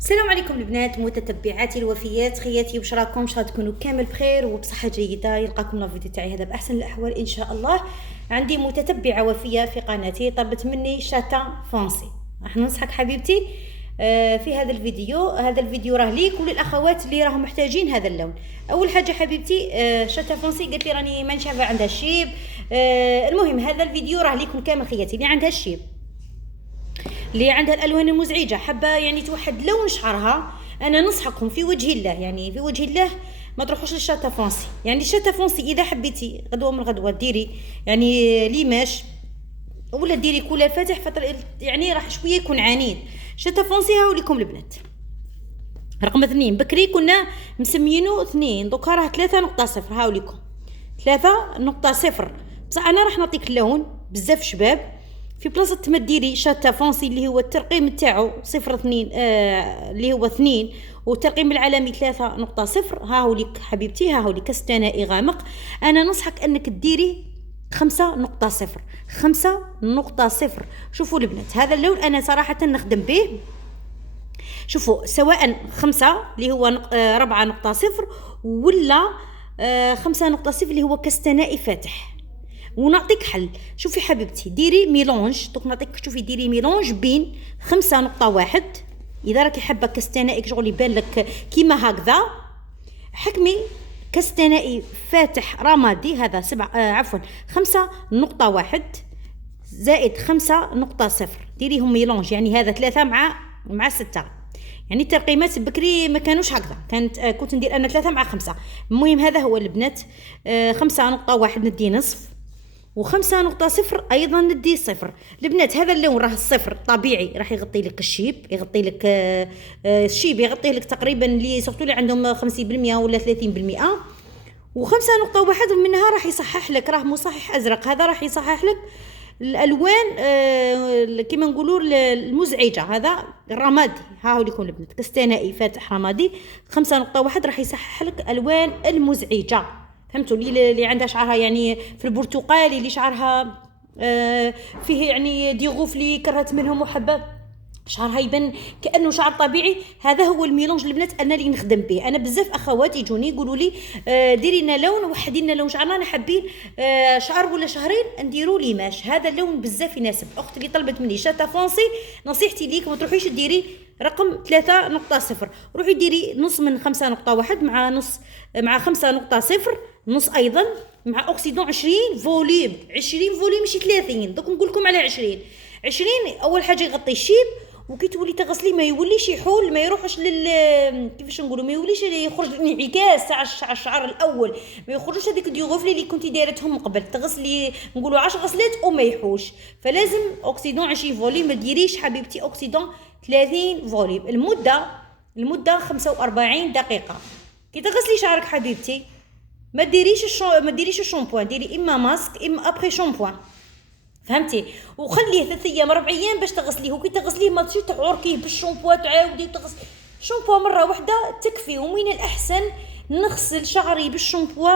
السلام عليكم البنات متتبعاتي الوفيات، خياتي واش راكم؟ ان شاء الله تكونوا كامل بخير وبصحه جيده. يلقاكم لا فيديو تاعي هذا باحسن الاحوال ان شاء الله. عندي متتبعه وفيه في قناتي طلبت مني شاتا فونسي. راح ننصحك حبيبتي في هذا الفيديو. هذا الفيديو راه ليك وللاخوات اللي راهم محتاجين هذا اللون. اول حاجه حبيبتي شاتا فونسي قالت لي راني ما نشافه عندها الشيب. المهم هذا الفيديو راه ليكم كامل خياتي اللي عندها الشيب، اللي عندها الالوان المزعجه، حابه يعني توحد لون شعرها. انا ننصحكم في وجه الله، يعني في وجه الله ما تروحوش للشاتا فونسي. يعني الشاتا فونسي اذا حبيتي غدوه من غدوه ديري يعني ليماش ولا ديري كولر فاتح فتره، يعني راح شويه يكون عنيد. شاتا فونسي هاو لكم البنات رقم 2. بكري كنا مسميينه 2، دوكا راه 3.0. هاو لكم 3.0. بصح انا راح نعطيك اللون بزاف شباب. في بلاصه ما ديري شاتا فونسي اللي هو الترقيم تاعو 02 اللي هو 2 والترقيم العالمي 3.0. ها هو لك حبيبتي، ها هو لك كستانائي غامق. انا ننصحك انك ديري 5.0. 5.0. شوفوا البنات هذا اللون انا صراحه نخدم به. شوفوا سواء 5 اللي هو 4.0 ولا 5.0 اللي هو كستانائي فاتح. ونعطيك حل. شوفي حبيبتي ديري ميلونج، دوك نعطيك شوفي ديري ميلونج بين 5.1 اذا راكي حابه كستانائي شغل يبان لك كيما هكذا. حكمي كستانائي فاتح رمادي هذا 5.1 زائد 5.0 ديريهم ميلونج، يعني هذا 3 مع 6. يعني الترقيمات بكري ما كانوش هكذا، كنت ندير انا 3 مع 5. المهم هذا هو البنات. 5.1 ندي نصف، و5.0 ايضا ندي صفر. البنات هذا اللون راه الصفر طبيعي راح يغطي لك الشيب، يغطي لك الشيب، يغطي لك تقريبا اللي سورتو اللي عندهم 50% ولا 30%. و5.1 منها راح يصحح لك، راه مصحح ازرق، هذا راح يصحح لك الالوان كيما نقولوا المزعجه. هذا الرمادي، ها هو لكم البنات كستانائي فاتح رمادي 5.1 راح يصحح لك الالوان المزعجه. فهمتوا؟ اللي عندها شعرها يعني في البرتقالي، اللي شعرها فيه يعني دي غفلي كرهت منهم وحبه شعرها يبان كانه شعر طبيعي. هذا هو الميلونج البنات انا اللي نخدم به. انا بزاف اخوات يجوني يقولوا لي ديري لنا لون، وحدي لنا لون شعرنا، انا حابين شهر ولا شهرين نديروا ليماش. هذا اللون بزاف يناسب اختي اللي طلبت مني شاتا فونسي. نصيحتي ليك ما تروحيش ديري رقم 3.0، روحي ديري نص من 5.1 مع نص مع 5.0 نص ايضا مع اوكسيدون 20 فوليوم. 20 فوليوم ماشي 30. دوك نقول لكم على 20. اول حاجه يغطي الشيب، وكي تولي تغسليه ما يوليش يحول، ما يروحش كيفاش نقولوا، ما يوليش يخرج انعكاس تاع الشعر الاول، ما يخرجوش هذيك الديغوفلي اللي كنتي دايرتهم قبل. تغسلي نقولوا 10 غسلات وما يحوش. فلازم اوكسيدون 20 فوليوم، ما ديريش حبيبتي اوكسيدون 30 فوليوم. المده 45 دقيقه. كي تغسلي شعرك حبيبتي ما ديريش الشامبوان، ديري اما ماسك اما ابري شامبوان. فهمتي؟ وخليه 3 ايام 4 ايام باش تغسليه. وكي تغسليه ما تجي تعركيه بالشامبو تعاودي تغسلي. شامبو مره واحده تكفي. ومن الاحسن نغسل شعري بالشامبو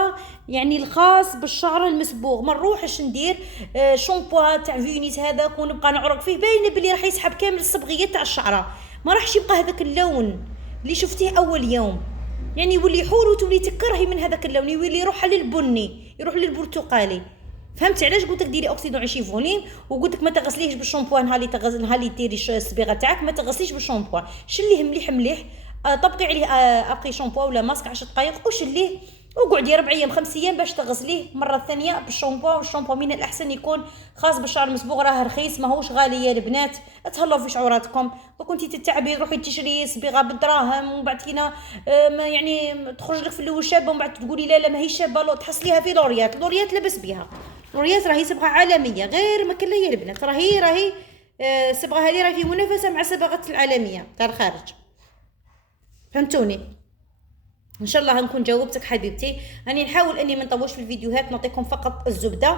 يعني الخاص بالشعر المصبوغ، ما نروحش ندير شامبو تاع فينيس هذاك ونبقى نعرق فيه، باينه بلي راح يسحب كامل الصبغيات تاع الشعره، ما راحش يبقى هذاك اللون اللي شفتيه اول يوم. يعني يولي يحور وتولي تكرهي من هذاك اللون، يولي يروح للبني، يروح للبرتقالي. فهمتي علاش قلت لك ديري اوكسيدون 20 فوليم؟ وقلت لك ما تغسليهش بالشامبو نهار اللي ديري الصبيغه تاعك، ما تغسليش بالشامبو، شليه مليح مليح، طبقي عليه ابقي شامبو ولا ماسك 10 دقائق وشليه، وقعدي 4 ايام 5 ايام باش تغسليه مره ثانيه بالشامبو. والشامبو من الاحسن يكون خاص بالشعر المصبوغ، راه رخيص ماهوش غالي يا البنات. تهلاو في شعوراتكم. وكنتي تتعبي روحي تشري صبيغه بالدراهم ومن بعد كينا يعني تخرج لك في الاول شابه ومن بعد تقولي لا ما هي شابه، لو تحصليها في لوريات لبس بها. لوريات راهي صبغه عالميه غير ما كان يا البنات، راهي صبغه هذه راهي في منافسه مع صبغات العالميه تاع الخارج. فهمتوني؟ ان شاء الله نكون جاوبتك حبيبتي. راني نحاول اني ما نطولش في الفيديوهات، نعطيكم فقط الزبده.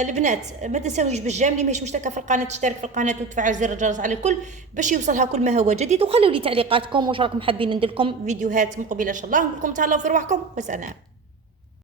البنات ما تنساوش بالجام اللي ماهيش مشتركه في القناه تشترك في القناه وتفعل زر الجرس على الكل باش يوصلها كل ما هو جديد. وخلوا لي تعليقاتكم واش راكم حابين ندير لكم فيديوهات مقبله ان شاء الله. نقول لكم تهلاو في رواحكم وسلام.